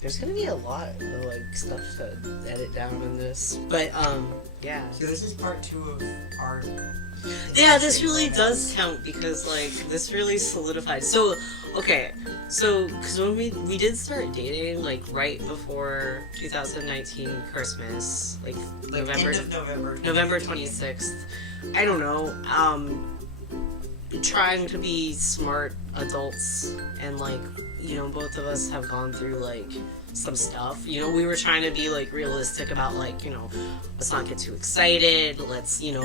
There's gonna be a lot of like stuff to edit down in this, but yeah. So this is part 2 of our. Yeah, this really does count because like this really solidified. So, okay, so because when we did start dating like right before 2019 Christmas, like End of November 26th. I don't know. Trying to be smart adults and like, you know, both of us have gone through like some stuff. You know, we were trying to be like realistic about like, you know, let's not get too excited. Let's, you know,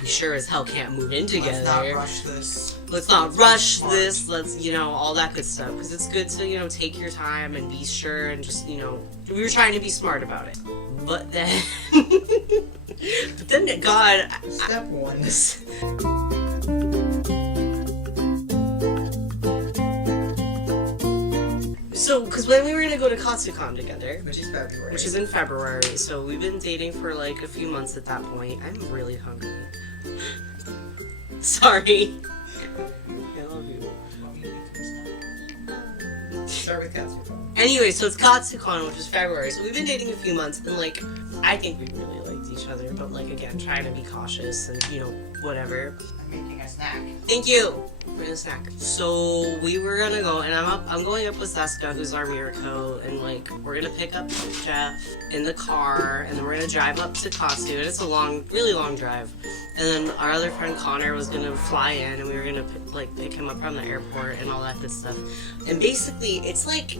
we sure as hell can't move in together. Let's not rush this. Let's not rush this. Let's, you know, all that good stuff. Because it's good to, you know, take your time and be sure and just, you know, we were trying to be smart about it. But then, God. Step 1. So, because when we were gonna go to katsucon together, Which is in February, so we've been dating for like a few months at that point. I'm really hungry. Sorry. I love you. Start with katsucon. Anyway, so it's katsucon, which is February. So we've been dating a few months, and like, I think we really liked each other, but like again, trying to be cautious and you know whatever. I'm making a snack. Thank you. Bring a snack. So we were gonna go, and I'm going up with Seska, who's our Mirako, and like we're gonna pick up Jeff in the car, and then we're gonna drive up to Katsu, and it's a long, really long drive. And then our other friend Connor was gonna fly in, and we were gonna pick him up from the airport and all that good stuff. And basically, it's like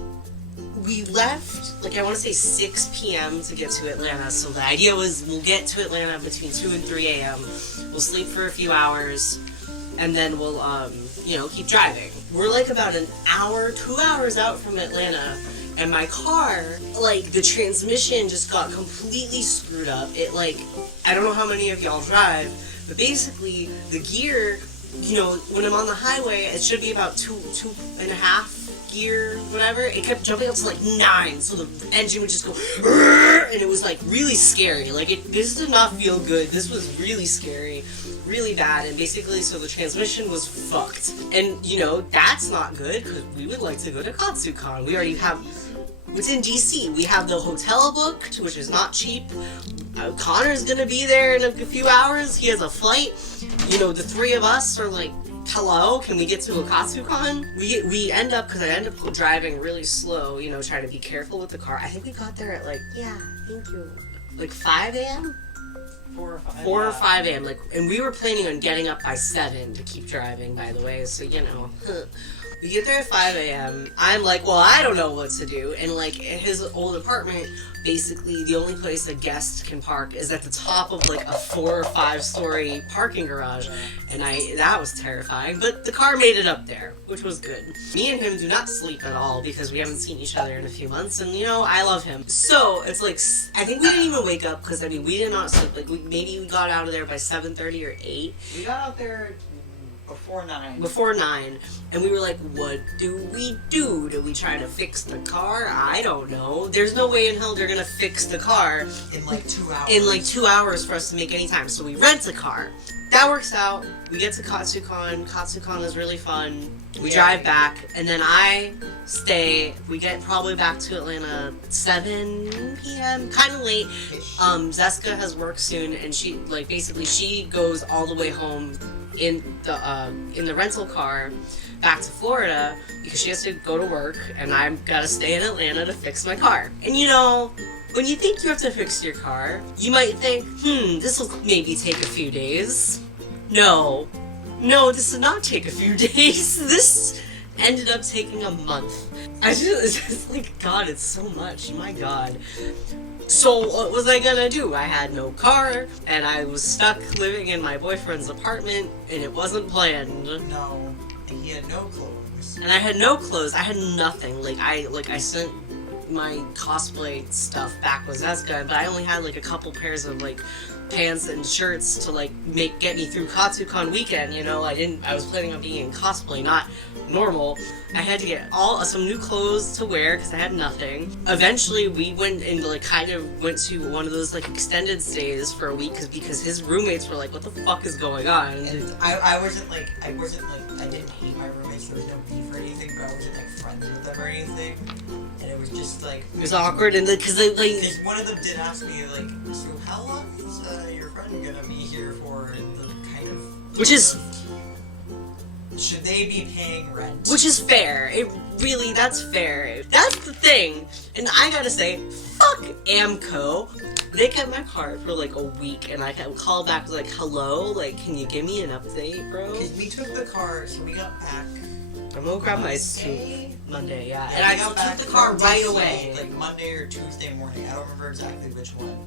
we left, like I want to say 6 p.m. to get to Atlanta. So the idea was we'll get to Atlanta between 2 and 3 a.m. We'll sleep for a few hours, and then we'll, you know, keep driving. We're like about an hour, 2 hours out from Atlanta, and my car, like the transmission just got completely screwed up. It like, I don't know how many of y'all drive, but basically the gear, you know, when I'm on the highway, it should be about two and a half gear, whatever. It kept jumping up to like 9, so the engine would just go, and it was like really scary. Like this did not feel good. This was really scary, really bad, and basically, so the transmission was fucked. And you know that's not good because we would like to go to katsucon. We already have. It's in DC. We have the hotel booked, which is not cheap. Connor's gonna be there in a few hours. He has a flight. You know, the 3 of us are like, hello, can we get to a katsucon? We end up, because I end up driving really slow, you know, trying to be careful with the car. I think we got there at like, yeah, thank you, like 5 a.m.? 4 or 5. 4 or 5 a.m. Like, and we were planning on getting up by 7 to keep driving, by the way, so, you know. We get there at 5 a.m. I'm like, well, I don't know what to do. And like, in his old apartment, basically the only place a guest can park is at the top of like a 4 or 5 story parking garage. And that was terrifying, but the car made it up there, which was good. Me and him do not sleep at all because we haven't seen each other in a few months, and you know, I love him. So it's like, I think we didn't even wake up because I mean, we did not sleep. Like maybe we got out of there by 7:30 or 8. We got out there before 9. Before 9, and we were like, what do we do? Do we try to fix the car? I don't know. There's no way in hell they're gonna fix the car in like 2 hours. In like 2 hours for us to make any time. So we rent a car. That works out. We get to katsucon. Katsucon is really fun. We drive back, and then I stay. We get probably back to Atlanta 7 p.m. Kind of late. Zeska has work soon, and she like basically she goes all the way home in the rental car back to Florida because she has to go to work, and I've got to stay in Atlanta to fix my car. And you know, when you think you have to fix your car, you might think, this will maybe take a few days. No, this did not take a few days. This ended up taking a month. It's just like, God, it's so much. My God. So what was I gonna do? I had no car, and I was stuck living in my boyfriend's apartment, and it wasn't planned. No, he had no clothes. And I had no clothes. I had nothing. I sent my cosplay stuff back with Zeska, but I only had like a couple pairs of like pants and shirts to like get me through katsucon weekend. You know, I was planning on being in cosplay, not normal. I had to get some new clothes to wear because I had nothing. Eventually we went and like kind of went to one of those like extended stays for a week because his roommates were like, what the fuck is going on? And I didn't hate my roommates, there was no beef or anything, but I wasn't like friends with them or anything. And it was just like, it was awkward, and because one of them did ask me like, so how long is your friend gonna be here for? And the kind of, which is, should they be paying rent? which is fair. That's fair. That's the thing. And I gotta say, fuck Amco. They kept my card for like a week, and I kept call back like, hello, like, can you give me an update, bro? Because we took the car, so we got back. I'm gonna grab my suit Monday, yeah. Yeah, And I got back took the car right away. Like Monday or Tuesday morning. I don't remember exactly which one.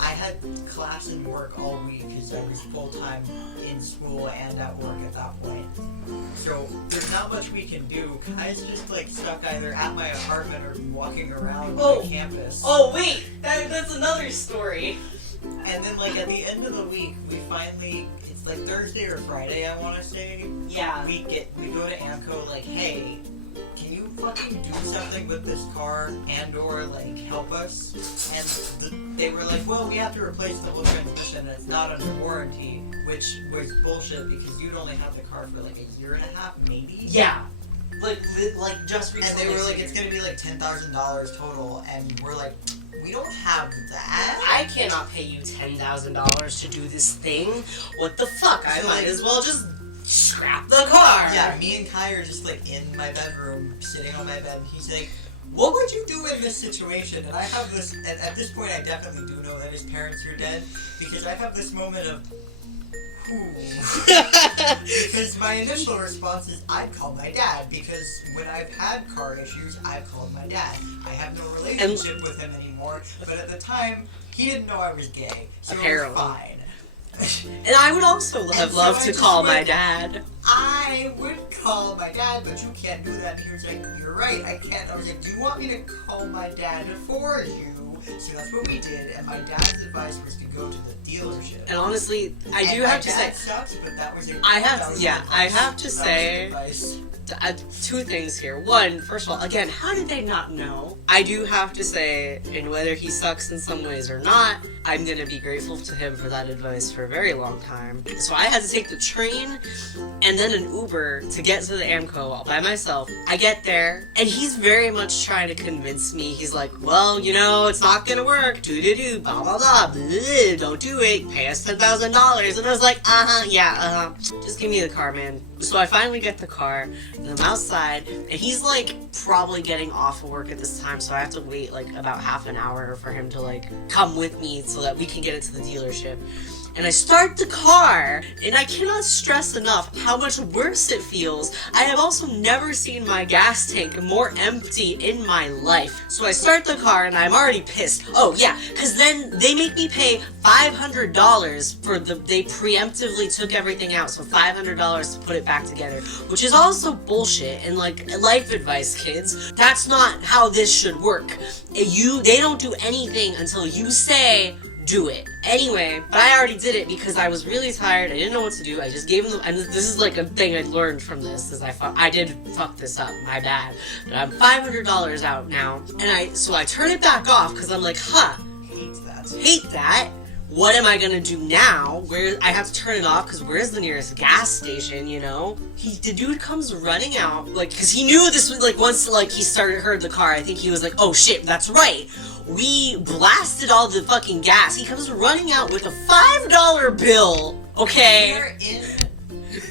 I had class and work all week because I was full-time in school and at work at that point. So there's not much we can do. Kai's just like stuck either at my apartment or walking around my campus. Oh wait, that's another story. And then like at the end of the week, we finally, it's like Thursday or Friday, I want to say. Yeah. We go to Amco like, hey, can you fucking do something with this car and or like help us? And they were like, well, we have to replace the whole transmission and it's not under warranty, which was bullshit because you'd only had the car for like a year and a half, maybe. Yeah. Like just recently. And they were like, it's gonna be like $10,000 total, and we're like, we don't have that. I cannot pay you $10,000 to do this thing. What the fuck? I might as well just scrap the car. Yeah, me and Kai are just like in my bedroom, sitting on my bed, and he's like, what would you do in this situation? And I have this, and at this point I definitely do know that his parents are dead, because I have this moment of, because my initial response is, I'd call my dad, because when I've had car issues, I've called my dad. I have no relationship with him anymore, but at the time, he didn't know I was gay, so it was fine. And I would also have loved to call my dad. I would call my dad, but you can't do that. And he was like, you're right, I can't. I was like, do you want me to call my dad for you? So that's what we did, and my dad's advice was to go to the dealership. And honestly, I do have to say, sucks, but that was I have to say, two things here. One, first of all, again, how did they not know? I do have to say, and whether he sucks in some ways or not, I'm gonna be grateful to him for that advice for a very long time. So I had to take the train and then an Uber to get to the Amco all by myself. I get there, and he's very much trying to convince me. He's like, well, you know, it's not gonna work. Do-do-do, blah, blah, blah, blah, don't do it. Pay us $10,000. And I was like, just give me the car, man. So I finally get the car, and I'm outside, and he's like probably getting off of work at this time, so I have to wait like about half an hour for him to like come with me so that we can get it to the dealership. And I start the car, and I cannot stress enough how much worse it feels. I have also never seen my gas tank more empty in my life. So I start the car, and I'm already pissed. Oh yeah, because then they make me pay $500 for they preemptively took everything out, so $500 to put it back together, which is also bullshit. And like, life advice, kids, that's not how this should work. They don't do anything until you say, do it. Anyway, but I already did it because I was really tired. I didn't know what to do. I just gave him and this is like a thing I learned from this, is I did fuck this up. My bad. But I'm $500 out now, and so I turn it back off because I'm like, hate that. What am I gonna do now? I have to turn it off because where's the nearest gas station, you know? The dude comes running out, like, because he knew this was, like, once, like, he heard the car, I think he was like, oh shit, that's right. We blasted all the fucking gas. He comes running out with a $5 bill, okay? We are in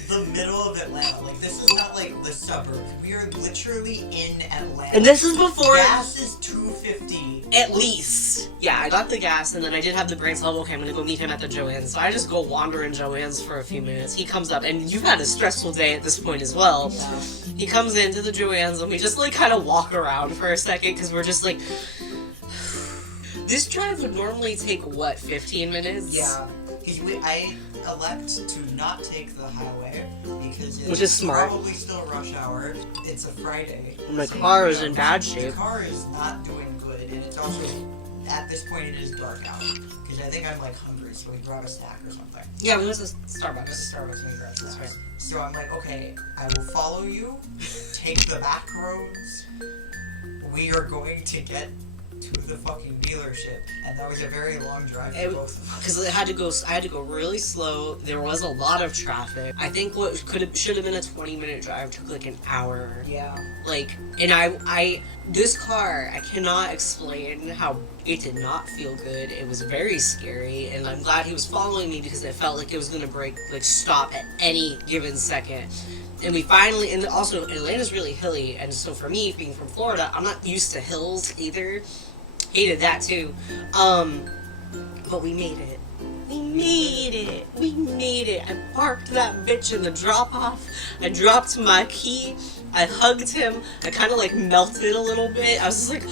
the middle of Atlanta. Like, this is not, like, the suburbs. We are literally in Atlanta. And this is before... Gas is $2.50. At least. Yeah, I got the gas, and then I did have the brain cell. Okay, I'm gonna go meet him at the Joann's. So I just go wander in Joann's for a few minutes. He comes up, and you've had a stressful day at this point as well. Yeah. He comes into the Joann's, and we just, like, kind of walk around for a second, because we're just, like... This drive would normally take, what, 15 minutes? Yeah. I elect to not take the highway because it's which is smart. Probably still rush hour. It's a Friday. My car is in bad shape. The car is not doing good, and it's also at this point it is dark out. Because I think I'm like hungry, so we grab a snack or something. Yeah, we went to Go to Starbucks. Starbucks and we grab snacks. That's right. So I'm like, okay, I will follow you, take the back roads. We are going to get to the fucking dealership, and that was a very long drive for both of us. Because I had to go really slow. There was a lot of traffic. I think what should have been a 20-minute drive took like an hour. Yeah. Like, and I this car, I cannot explain how it did not feel good. It was very scary, and I'm glad he was following me because it felt like it was gonna stop at any given second. And we finally, and also Atlanta's really hilly, and so for me, being from Florida, I'm not used to hills either. Hated that too. But we made it. We made it. I parked that bitch in the drop-off. I dropped my key. I hugged him. I kind of like melted a little bit. I was just like,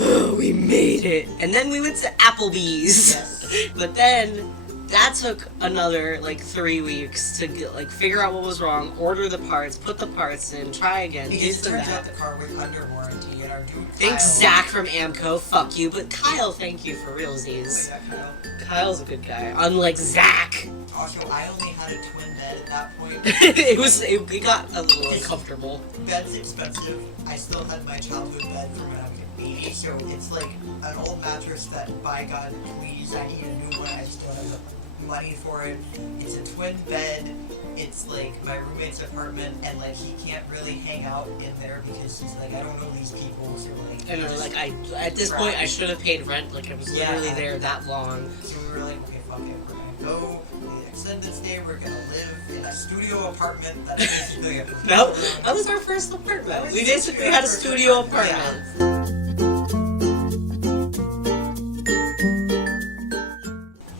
oh, we made it. And then we went to Applebee's. Yes. But then that took another like 3 weeks to get, like, figure out what was wrong, order the parts, put the parts in, try again. Because it turns out the car was under warranty, and our dude Thanks, Kyle, Zach from Amco. Fuck you, but Kyle, thank you for realsies. Oh, yeah, Kyle. Kyle's a good guy, unlike Zach. Also, I only had a twin bed at that point. it got a little uncomfortable. Bed's expensive. I still had my childhood bed from when I was a baby, so it's like an old mattress that, by God, please, I need a new one. I just don't have the money for it. It's a twin bed. It's like my roommate's apartment, and like he can't really hang out in there because he's like, I don't know these people, so like. And like at this point, I should have paid rent. Like I was literally there that long. So we were like, okay, fuck it, we're gonna go the extended stay. We're gonna live in a studio apartment. That's basically it. No, that was our first apartment. We basically had a studio apartment. Yeah.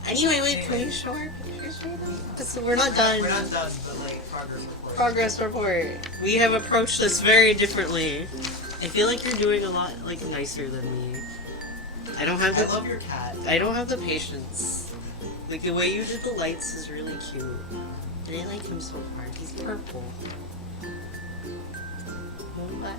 Anyway, wait, can we show our pictures right now? Because we're not done. We're not done, but like progress report. Progress report. We have approached this very differently. I feel like you're doing a lot like nicer than me. I love your cat. I don't have the patience. Like the way you did the lights is really cute. And I like him so far. He's purple. What?